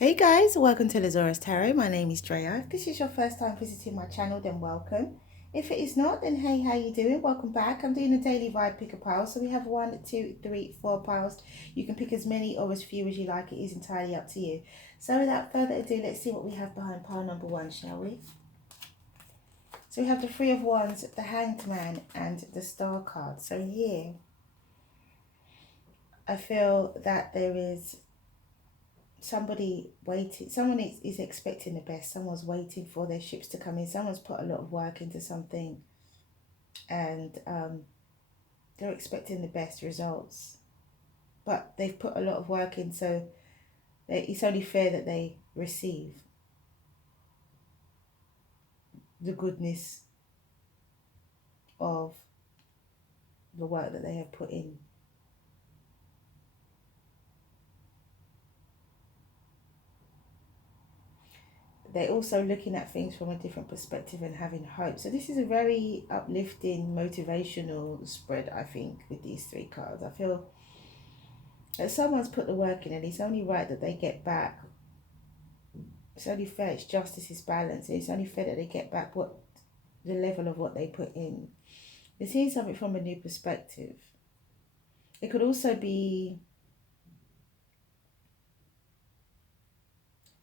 Hey guys, welcome to the Zarious Tarot. My name is Drea. If this is your first time visiting my channel, then welcome. If it is not, then hey, how you doing? Welcome back. I'm doing a daily vibe pick a pile. So we have 1, 2, 3, 4 piles. You can pick as many or as few as you like. It is entirely up to you. So without further ado, let's see what we have behind pile number 1, shall we? So we have the Three of Wands, the Hanged Man, and the Star card. So here, I feel that there is somebody waiting, someone is expecting the best, someone's waiting for their ships to come in, someone's put a lot of work into something, and they're expecting the best results, but they've put a lot of work in, so it's only fair that they receive the goodness of the work that they have put in. They're also looking at things from a different perspective and having hope. So this is a very uplifting, motivational spread, I think, with these 3 cards. I feel that someone's put the work in, and it's only right that they get back. It's only fair, it's justice, it's balance. It's only fair that they get back what the level of what they put in. They're seeing something from a new perspective. It could also be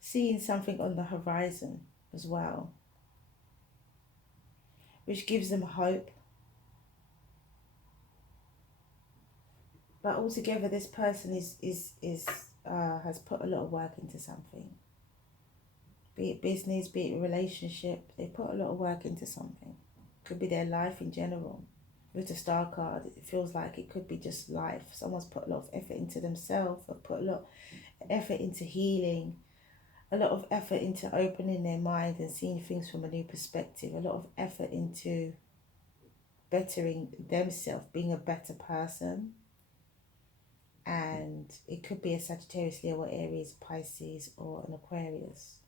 seeing something on the horizon as well, which gives them hope. But altogether, this person has put a lot of work into something. Be it business, be it a relationship, they put a lot of work into something. Could be their life in general. With the Star card, it feels like it could be just life. Someone's put a lot of effort into themselves, or put a lot of effort into healing, a lot of effort into opening their mind and seeing things from a new perspective, a lot of effort into bettering themselves, being a better person. And it could be a Sagittarius, Leo, or Aries, Pisces, or an Aquarius.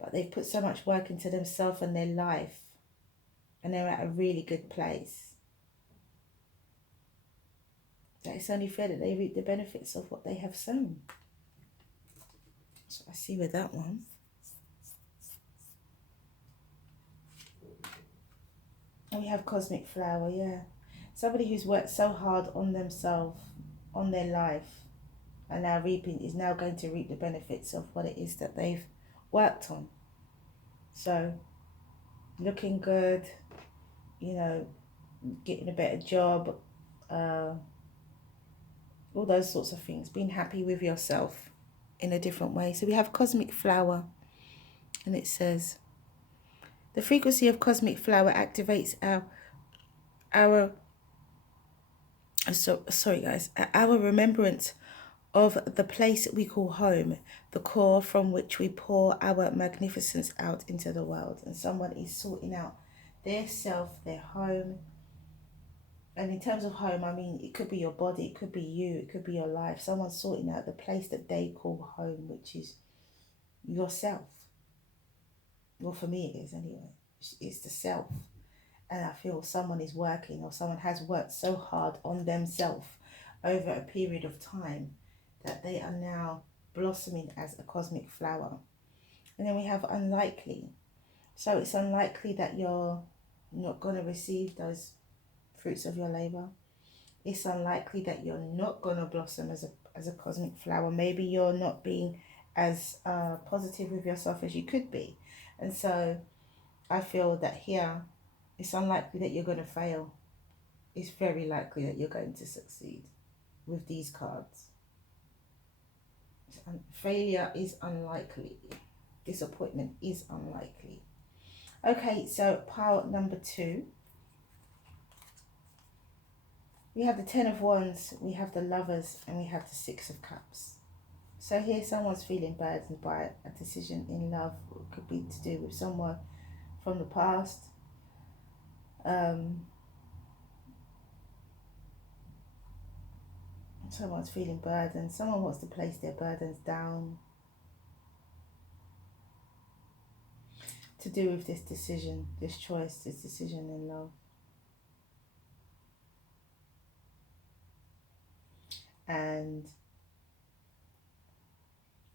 But they've put so much work into themselves and their life, and they're at a really good place, that it's only fair that they reap the benefits of what they have sown. So I see with that one. And we have Cosmic Flower, yeah. Somebody who's worked so hard on themselves, on their life, and now is now going to reap the benefits of what it is that they've worked on. So looking good, you know, getting a better job, all those sorts of things, being happy with yourself in a different way. So we have Cosmic Flower, and it says, the frequency of Cosmic Flower activates our remembrance of the place we call home, the core from which we pour our magnificence out into the world. And someone is sorting out their self, their home. And in terms of home, I mean, it could be your body, it could be you, it could be your life. Someone's sorting out the place that they call home, which is yourself. Well, for me it is anyway. It's the self. And I feel someone is working, or someone has worked so hard on themselves over a period of time that they are now blossoming as a cosmic flower. And then we have unlikely. So it's unlikely that you're not going to receive those fruits of your labor. It's unlikely that you're not going to blossom as a cosmic flower. Maybe you're not being as positive with yourself as you could be. And so I feel that here, it's unlikely that you're going to fail. It's very likely that you're going to succeed with these cards. Failure is unlikely. Disappointment is unlikely. Okay, so pile number 2. We have the 10 of Wands, we have the Lovers, and we have the 6 of Cups. So here someone's feeling burdened by a decision in love. It could be to do with someone from the past. Someone's feeling burdened. Someone wants to place their burdens down. To do with this decision, this choice, this decision in love. And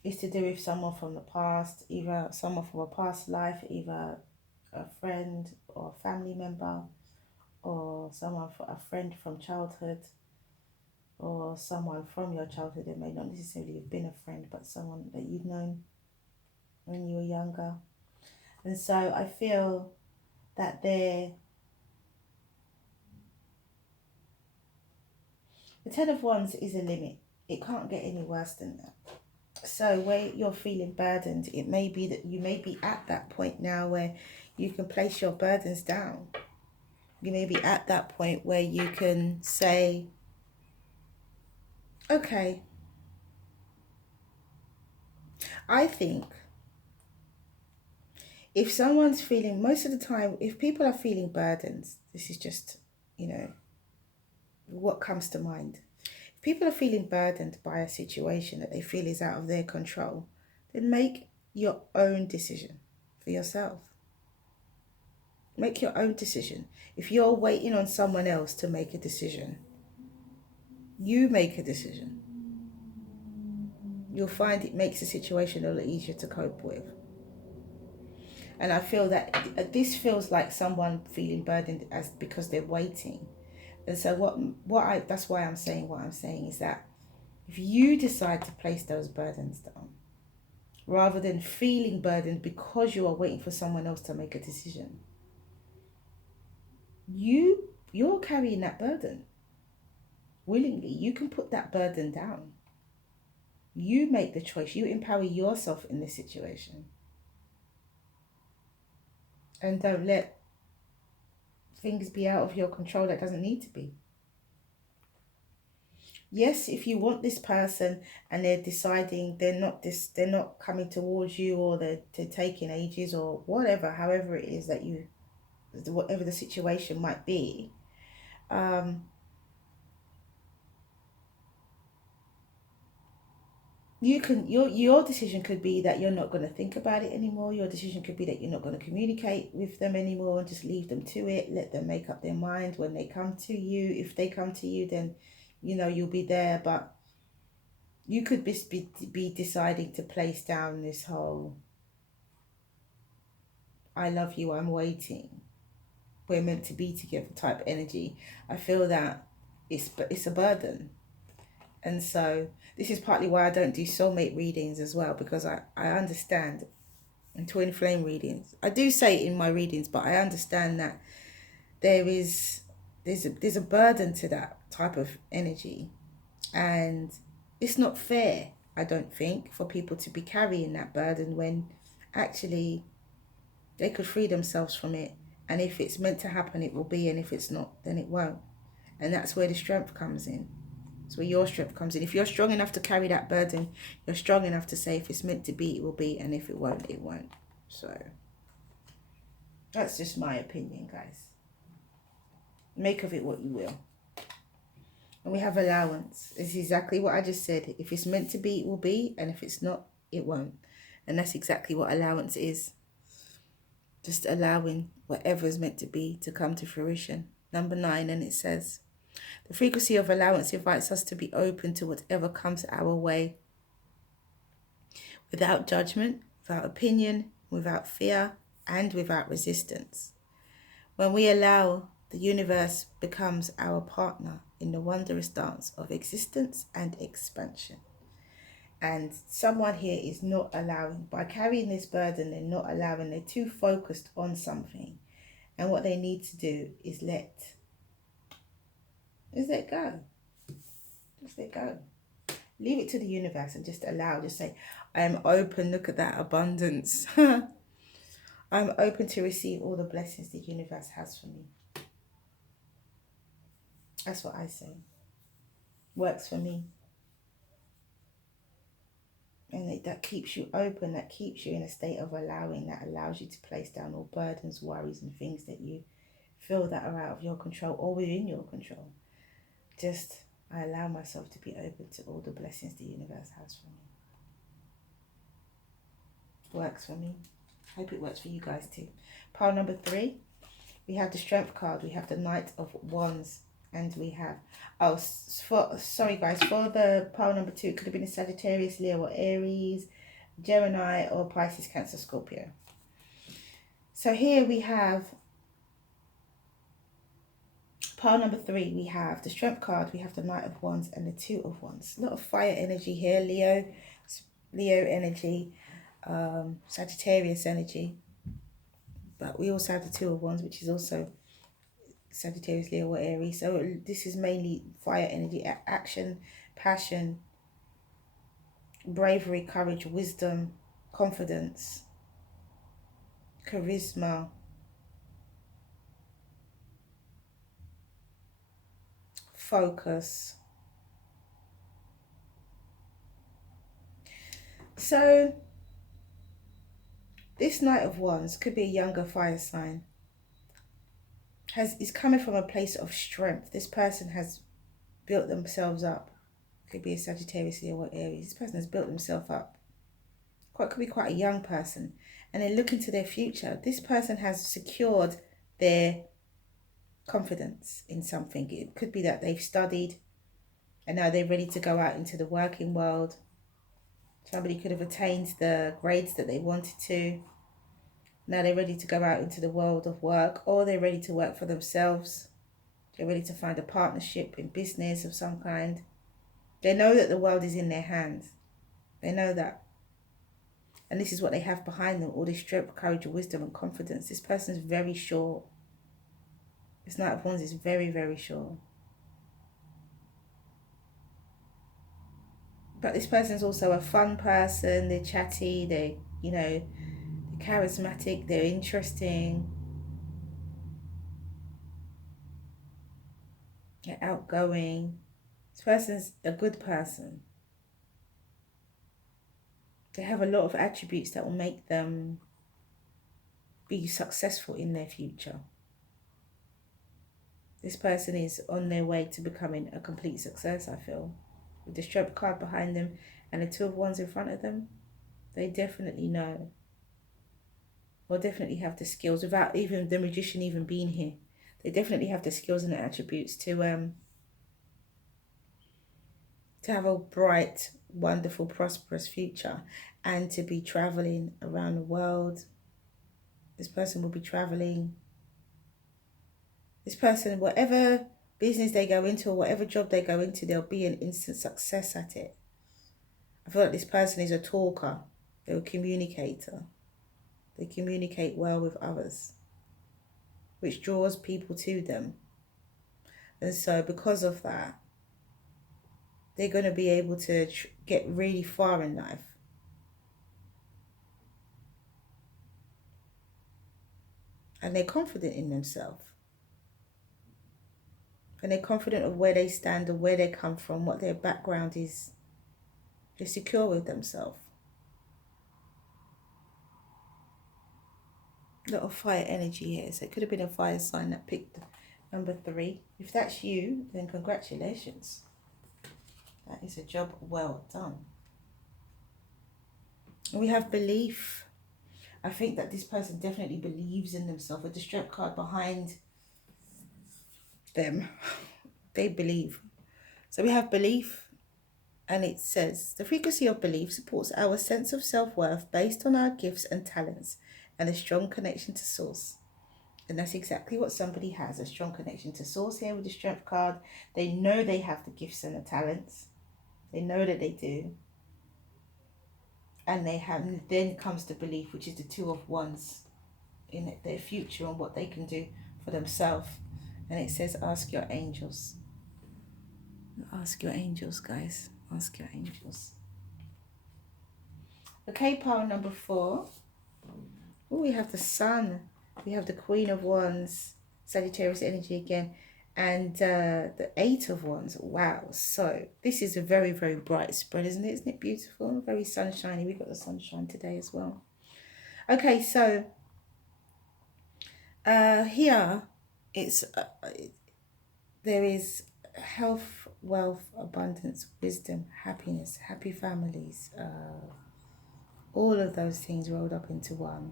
It's to do with someone from the past, either someone from a past life, either a friend or a family member, or someone, for a friend from childhood, or someone from your childhood. It may not necessarily have been a friend, but someone that you've known when you were younger. And so I feel that the Ten of Wands is a limit. It can't get any worse than that. So where you're feeling burdened, it may be that you may be at that point now where you can place your burdens down. You may be at that point where you can say, okay, I think if someone's feeling, most of the time, if people are feeling burdens, this is just, what comes to mind. If people are feeling burdened by a situation that they feel is out of their control, then make your own decision for yourself. Make your own decision. If you're waiting on someone else to make a decision, you make a decision. You'll find it makes the situation a lot easier to cope with. And I feel that this feels like someone feeling burdened as because they're waiting. And so that's why I'm saying what I'm saying is that if you decide to place those burdens down, rather than feeling burdened because you are waiting for someone else to make a decision, you're carrying that burden willingly. You can put that burden down. You make the choice. You empower yourself in this situation. And don't let things be out of your control that doesn't need to be. Yes, if you want this person and they're deciding they're not coming towards you, or they're taking ages or whatever, however it is that whatever the situation might be, your decision could be that you're not going to think about it anymore. Your decision could be that you're not going to communicate with them anymore and just leave them to it. Let them make up their mind when they come to you. If they come to you, then you'll be there. But you could be deciding to place down this whole I love you, I'm waiting, we're meant to be together type energy. I feel that it's a burden. And so this is partly why I don't do soulmate readings as well, because I understand, and twin flame readings, I do say it in my readings, but I understand that there's a burden to that type of energy, and it's not fair, I don't think, for people to be carrying that burden when actually they could free themselves from it. And if it's meant to happen, it will be, and if it's not, then it won't. And that's where the strength comes in. That's where your strength comes in. If you're strong enough to carry that burden, you're strong enough to say if it's meant to be, it will be, and if it won't, it won't. So that's just my opinion, guys. Make of it what you will. And we have allowance. It's exactly what I just said. If it's meant to be, it will be, and if it's not, it won't. And that's exactly what allowance is. Just allowing whatever is meant to be to come to fruition. Number 9, and it says, the frequency of allowance invites us to be open to whatever comes our way, without judgment, without opinion, without fear, and without resistance. When we allow, the universe becomes our partner in the wondrous dance of existence and expansion. And someone here is not allowing, by carrying this burden, they're not allowing, they're too focused on something. And what they need to do is let go. Just let go. Leave it to the universe and just allow. Just say, I am open. Look at that abundance. I'm open to receive all the blessings the universe has for me. That's what I say. Works for me. And that keeps you open, that keeps you in a state of allowing, that allows you to place down all burdens, worries, and things that you feel that are out of your control or within your control. Just, I allow myself to be open to all the blessings the universe has for me. Works for me. Hope it works for you guys too. Pile number 3, we have the Strength card. We have the Knight of Wands. And we have, oh, sorry guys, for the pile number 2, it could have been a Sagittarius, Leo or Aries, Gemini or Pisces, Cancer, Scorpio. So here we have pile number 3, we have the Strength card, we have the Knight of Wands and the Two of Wands. A lot of fire energy here, Leo energy, Sagittarius energy. But we also have the Two of Wands, which is also Sagittarius, Leo or Aries. So this is mainly fire energy, action, passion, bravery, courage, wisdom, confidence, charisma, focus. So this Knight of Wands could be a younger fire sign. Is coming from a place of strength. This person has built themselves up. Could be a Sagittarius, Leo or Aries. This person has built themselves up. Could be quite a young person. And then look into their future. This person has secured their confidence in something. It could be that they've studied and now they're ready to go out into the working world. Somebody could have attained the grades that they wanted to. Now they're ready to go out into the world of work, or they're ready to work for themselves. They're ready to find a partnership in business of some kind. They know that the world is in their hands. They know that. And this is what they have behind them, all this strength, courage, wisdom and confidence. This person's very sure. This Knight of Wands is very, very sure. But this person's also a fun person. They're chatty, they're charismatic, they're interesting, they're outgoing. This person's a good person. They have a lot of attributes that will make them be successful in their future. This person is on their way to becoming a complete success, I feel. With the Strength card behind them and the Two of Wands in front of them, they definitely know. Or definitely have the skills, without even the Magician even being here. They definitely have the skills and the attributes to have a bright, wonderful, prosperous future, and to be traveling around the world. This person will be traveling. This person, whatever business they go into or whatever job they go into, they'll be an instant success at it. I feel like this person is a talker. They're a communicator. They communicate well with others, which draws people to them. And so because of that, they're going to be able to get really far in life. And they're confident in themselves. And they're confident of where they stand and where they come from, what their background is. They're secure with themselves. A lot of fire energy here. So it could have been a fire sign that picked number 3. If that's you, then congratulations. That is a job well done. We have belief. I think that this person definitely believes in themselves. With the Strength card behind them, they believe. So we have belief, and it says, the frequency of belief supports our sense of self-worth based on our gifts and talents and a strong connection to source. And that's exactly what somebody has, a strong connection to source here with the Strength card. They know they have the gifts and the talents. They know that they do. And they have, then comes the belief, which is the Two of Wands, in their future and what they can do for themselves. And it says, ask your angels. Ask your angels, guys. Ask your angels. Okay, pile number 4. Oh, we have the Sun. We have the Queen of Wands, Sagittarius energy again, and the 8 of Wands. Wow. So this is a very, very bright spread, isn't it? Isn't it beautiful? Very sunshiny. We got the sunshine today as well. Okay, so here it's there is health, wealth, abundance, wisdom, happiness, happy families, all of those things rolled up into one.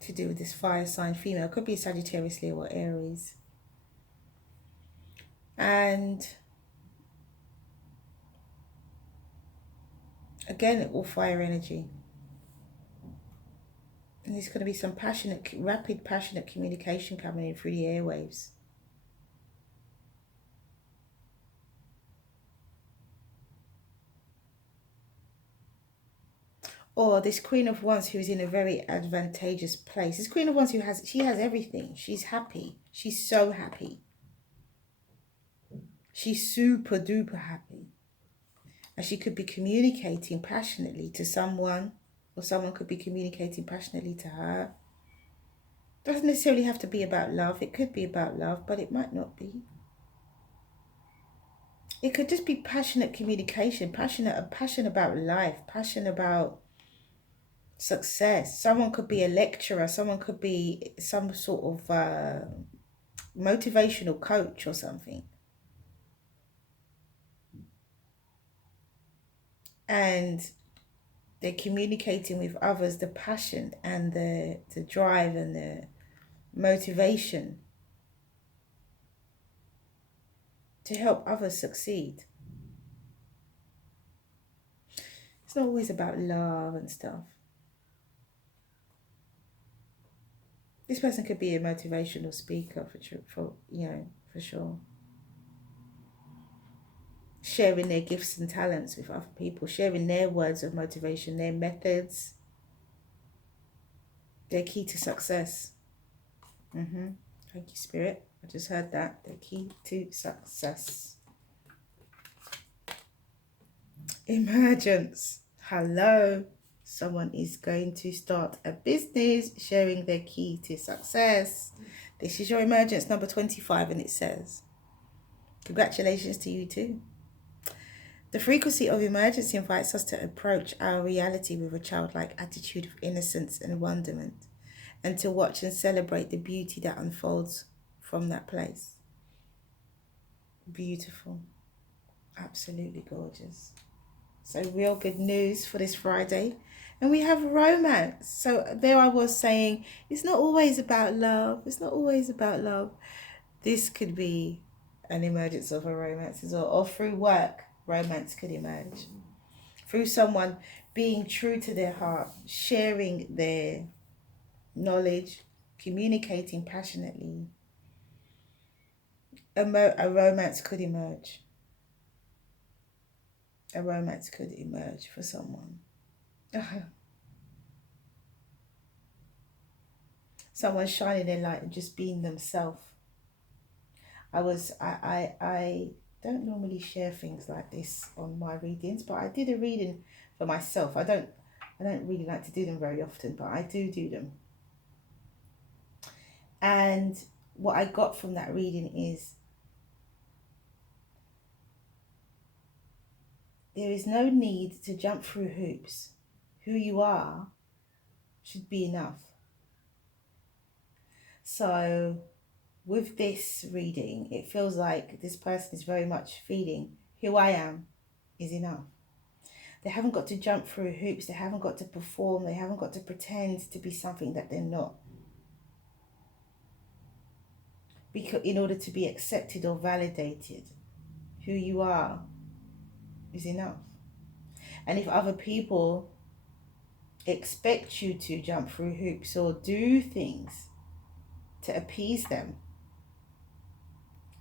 To do with this fire sign female. It could be Sagittarius, Leo, or Aries. And again, all fire energy. And there's going to be some rapid passionate communication coming in through the airwaves. Or this Queen of Wands who is in a very advantageous place. This Queen of Wands she has everything. She's happy. She's so happy. She's super duper happy. And she could be communicating passionately to someone, or someone could be communicating passionately to her. Doesn't necessarily have to be about love. It could be about love, but it might not be. It could just be passionate communication, passion about life, passion about success. Someone could be a lecturer. Someone could be some sort of motivational coach or something. And they're communicating with others the passion and the drive and the motivation to help others succeed. It's not always about love and stuff. This person could be a motivational speaker for sure. Sharing their gifts and talents with other people, sharing their words of motivation, their methods, their key to success. Thank you, Spirit. I just heard that. The key to success. Emergence. Hello. Someone is going to start a business, sharing their key to success. This is your emergence number 25, and it says, congratulations to you too. The frequency of emergence invites us to approach our reality with a childlike attitude of innocence and wonderment, and to watch and celebrate the beauty that unfolds from that place. Beautiful. Absolutely gorgeous. So real good news for this Friday. And we have romance. So there I was saying, it's not always about love. It's not always about love. This could be an emergence of a romance as well. Or through work, romance could emerge. Through someone being true to their heart, sharing their knowledge, communicating passionately, a romance could emerge. A romance could emerge for someone. Someone shining their light and just being themselves. I don't normally share things like this on my readings, but I did a reading for myself. I don't really like to do them very often, but I do them. And what I got from that reading is there is no need to jump through hoops. Who you are should be enough. So with this reading, it feels like this person is very much feeling who I am is enough. They haven't got to jump through hoops. They haven't got to perform. They haven't got to pretend to be something that they're not. Because in order to be accepted or validated, who you are is enough. And if other people expect you to jump through hoops or do things to appease them,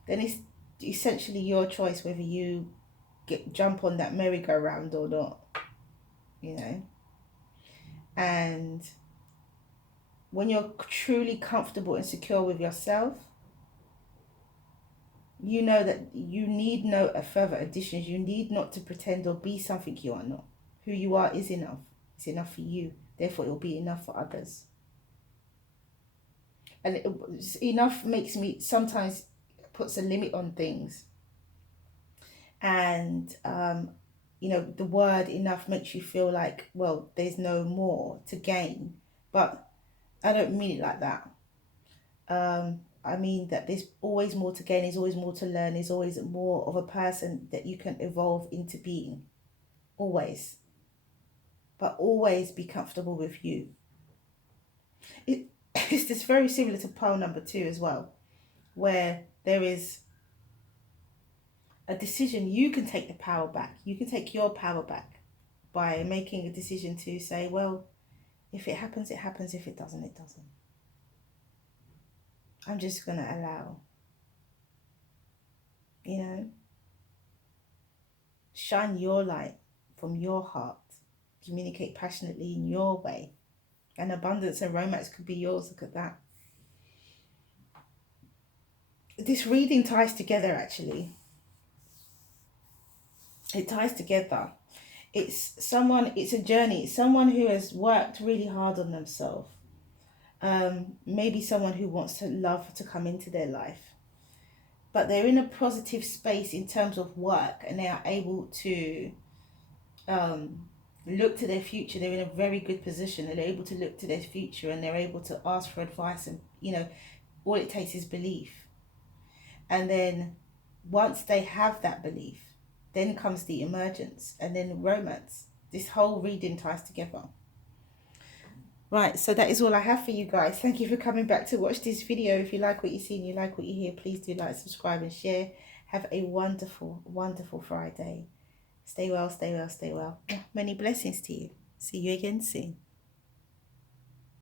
then it's essentially your choice whether you jump on that merry-go-round or not, And when you're truly comfortable and secure with yourself, you know that you need no further additions. You need not to pretend or be something you are not. Who you are is enough. It's enough for you. Therefore, it will be enough for others. And enough makes me, sometimes puts a limit on things. And, the word enough makes you feel like, well, there's no more to gain. But I don't mean it like that. I mean that there's always more to gain, there's always more to learn, there's always more of a person that you can evolve into being. Always. But always be comfortable with you. It's just very similar to pile number 2 as well, where there is a decision. You can take the power back. You can take your power back by making a decision to say, well, if it happens, it happens. If it doesn't, it doesn't. I'm just going to allow, you know, shine your light from your heart, communicate passionately in your way, and abundance and romance could be yours. Look at that. This reading ties together, actually. It ties together. It's a journey. It's someone who has worked really hard on themselves. Maybe someone who wants to love to come into their life. But they're in a positive space in terms of work, and they are able to look to their future. They're in a very good position. They're able to look to their future, and they're able to ask for advice, and, you know, all it takes is belief. And then once they have that belief, then comes the emergence, and then romance. This whole reading ties together. Right, so that is all I have for you guys. Thank you for coming back to watch this video. If you like what you see and you like what you hear, please do like, subscribe and share. Have a wonderful, wonderful Friday. Stay well, stay well, stay well. Many blessings to you. See you again soon.